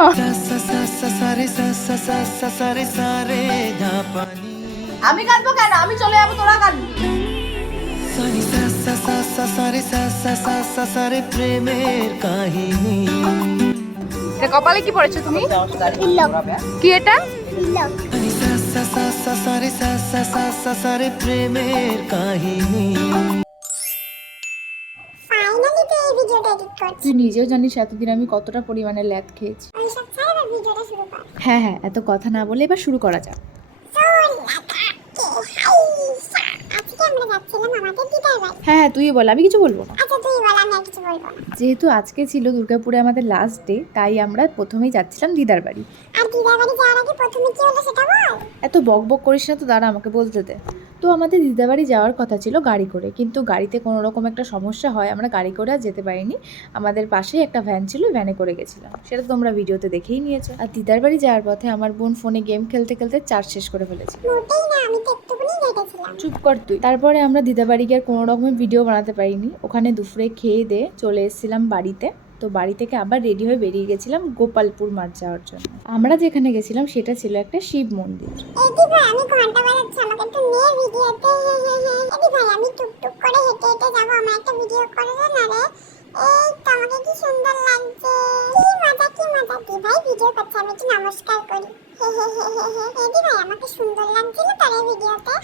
না। আমি কাঁদবো কেন? আমি চলে যাবো, তোরা কাঁদবি। এটা কপালে কি পড়েছো তুমি? কি এটা? তুই নিজেও জানিস এতদিন আমি কতটা পরিমাণে ল্যাদ খেয়েছি। হ্যাঁ হ্যাঁ, এত কথা না বলে এবার শুরু করা যাক। হ্যাঁ হ্যাঁ, তুই বল, আমি কিছু বলবো না। যেহেতু আজকে ছিল দুর্গাপুরে আমাদের লাস্ট ডে, তাই আমরা প্রথমেই যাচ্ছিলাম দিদার বাড়ি। এত বক বক করিস না তো, দাঁড়া আমাকে বলতে দে। তো আমাদের দিদার বাড়ি যাওয়ার কথা ছিল গাড়ি করে, কিন্তু গাড়িতে কোনো রকম একটা সমস্যা হয়, আমরা গাড়ি করে আর যেতে পারিনি। আমাদের পাশেই একটা ভ্যান ছিল, ভ্যানে করে গেছিলাম, সেটা তোমরা ভিডিওতে দেখেই নিয়েছো। আর দিদার বাড়ি যাওয়ার পথে আমার বোন ফোনে গেম খেলতে খেলতে চার্জ শেষ করে ফেলেছে। চুপ কর তুই। তারপরে আমরা দিদা বাড়ি গিয়ে কোনো রকমের ভিডিও বানাতে পারিনি। ওখানে দুপুরে খেয়ে দিয়ে চলে এসেছিলাম বাড়িতে। তো বাড়ি থেকে আবার রেডি হয়ে বেরিয়ে গেছিলাম গোপালপুর মাঠ যাওয়ার জন্য। আমরা যেখানে গেছিলাম সেটা ছিল একটা শিব মন্দির।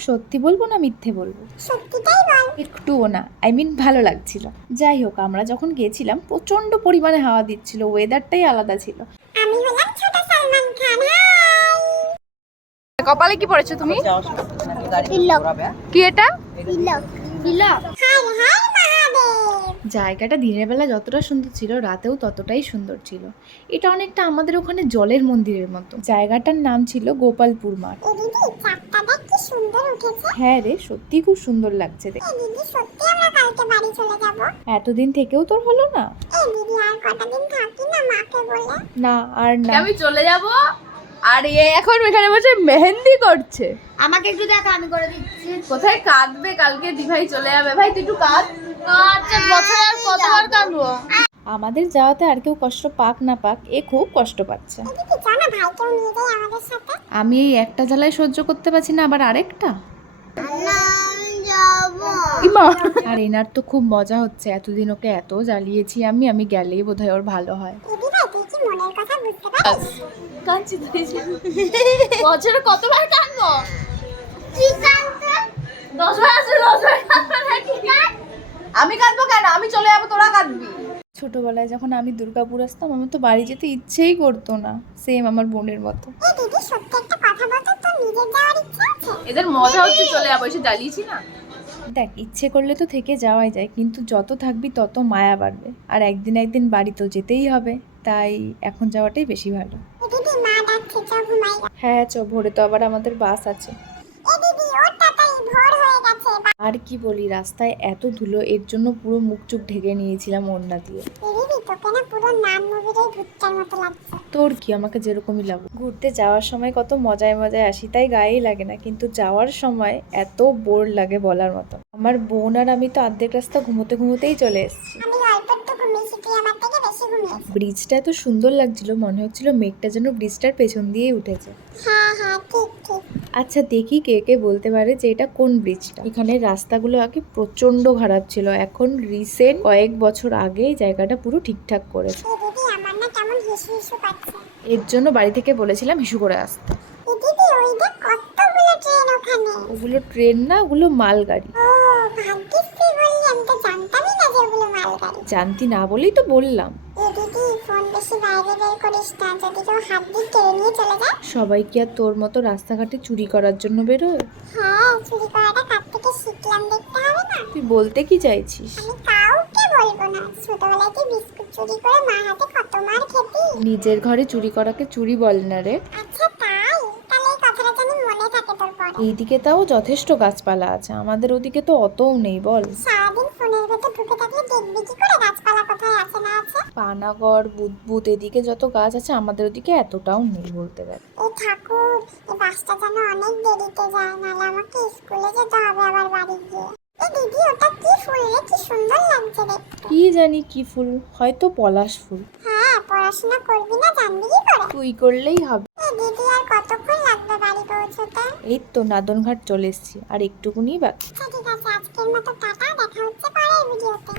সত্যি বলবো না মিথ্যে বলবো? একটুও না, আই মিন ভালো লাগছিল। যাই হোক, আমরা যখন গেছিলাম প্রচন্ড পরিমাণে হাওয়া দিচ্ছিল, ওয়েদারটাই আলাদা ছিল। কপালে কি পড়েছো তুমি? কি এটা? জায়গাটা দিনের বেলা যতটা সুন্দর ছিল, রাতেও ততটাই সুন্দর ছিল। এটা অনেকটা আমাদের ওখানে জলের মন্দিরের মতো। জায়গাটার নাম ছিল গোপালপুর মাঠ। হ্যাঁ রে, সত্যি খুব সুন্দর লাগছে দেখতে। এতদিন থেকেও তোর হলো না? না আর না, আমি চলে যাব। আর এখন এখানে বসে মেহেন্দি করছে। আমাকে একটু দেখা, আমি করে দিচ্ছি। কোথায় কাঁদবে? কালকে দিভাই চলে যাবে। ভাই তুই একটু কাঁদ। আচ্ছা, বছরে আর কতবার কাঁদবো? আমাদের যাওয়াতে আর কেউ কষ্ট পাক না পাক, এ খুব কষ্ট পাচ্ছে। আমি এই একটা জ্বালায় সহ্য করতে পারছি না, আবার আরেকটা। আর এনার তো খুব মজা হচ্ছে, এতদিন ওকে এত জ্বালিয়েছি আমি গেলেই বোধহয় ওর ভালো হয়। বছরে কতবার কাঁদবো? আমি কাঁদবো কেন? আমি চলে যাবো, তোরা কাঁদবি। ছোটবেলায় যখন আমি দুর্গাপুর আসতাম, আমার তো বাড়ি যেতে ইচ্ছেই করতো না, সেম আমার বোনের মতো। এদের মজা হচ্ছে, চলে যাবো, এসে জ্বালিয়েছি না। দেখ, ইচ্ছে করলে তো থেকে যাওয়াই যায়, কিন্তু যত থাকবি তত মায়া বাড়বে, আর একদিন একদিন বাড়ি তো যেতেই হবে, তাই এখন যাওয়াটাই বেশি ভালো। হ্যাঁ চ, ভোরে তো আবার আমাদের বাস আছে। আর কি বলি, রাস্তায় এত ধুলো, এর জন্য পুরো মুখ চুখ ঢেকে নিয়েছিলাম ওড়না দিয়ে। তোর কি, আমাকে যেরকমই লাগবে। ঘুরতে যাওয়ার সময় কত মজায় মজায় আসি, তাই গায়েই লাগে না, কিন্তু যাওয়ার সময় এত বোর লাগে বলার মতো। আমার বোন আর আমি তো অর্ধেক রাস্তা ঘুমোতে ঘুমোতেই চলে এসেছি। ব্রিজটা এত সুন্দর লাগছিল, মনে হচ্ছিল মেঘটা যেন ব্রিজটার পেছন দিয়েই উঠেছে। আচ্ছা দেখি কে কে বলতে পারে যে এটা কোন ব্রিজটা। এখানে রাস্তাগুলো আগে প্রচন্ড খারাপ ছিল, এখন রিসেন্ট কয়েক বছর আগে জায়গাটা পুরো ঠিকঠাক করেছে। এর জন্য বাড়ি থেকে বলেছিলাম হিসু করে আসতে। ওগুলো ট্রেন না, ওগুলো মালগাড়ি। জানতি না বলেই তো বললাম। সবাই কি আর তোর মতো রাস্তাঘাটে চুরি করার জন্য বেরোয়? তুই বলতে কি চাইছিস? নিজের ঘরে চুরি করাকে চুরি বলে না রে। এইদিকে তাও যথেষ্ট গাছপালা আছে, আমাদের ওদিকে তো অতও নেই বল। পানাগড়, বুদবুদ, এদিকে যত গাছ আছে আমাদের ওদিকে এতটাও নেই বলতে গেলে। কি জানি কি ফুল, হয়তো পলাশ ফুল। পড়াশোনা করবি না, জানবি কি করে? তুই করলেই হবে। দিদি আর কতক্ষণ লাগবে বাড়ি পৌঁছতে? এই তো নাদনঘাট চলে এসেছি, আর একটুকুনি বাকি। আচ্ছা ঠিক আছে, আজকের মতো টাটা, দেখা হচ্ছে পরের ভিডিওতে।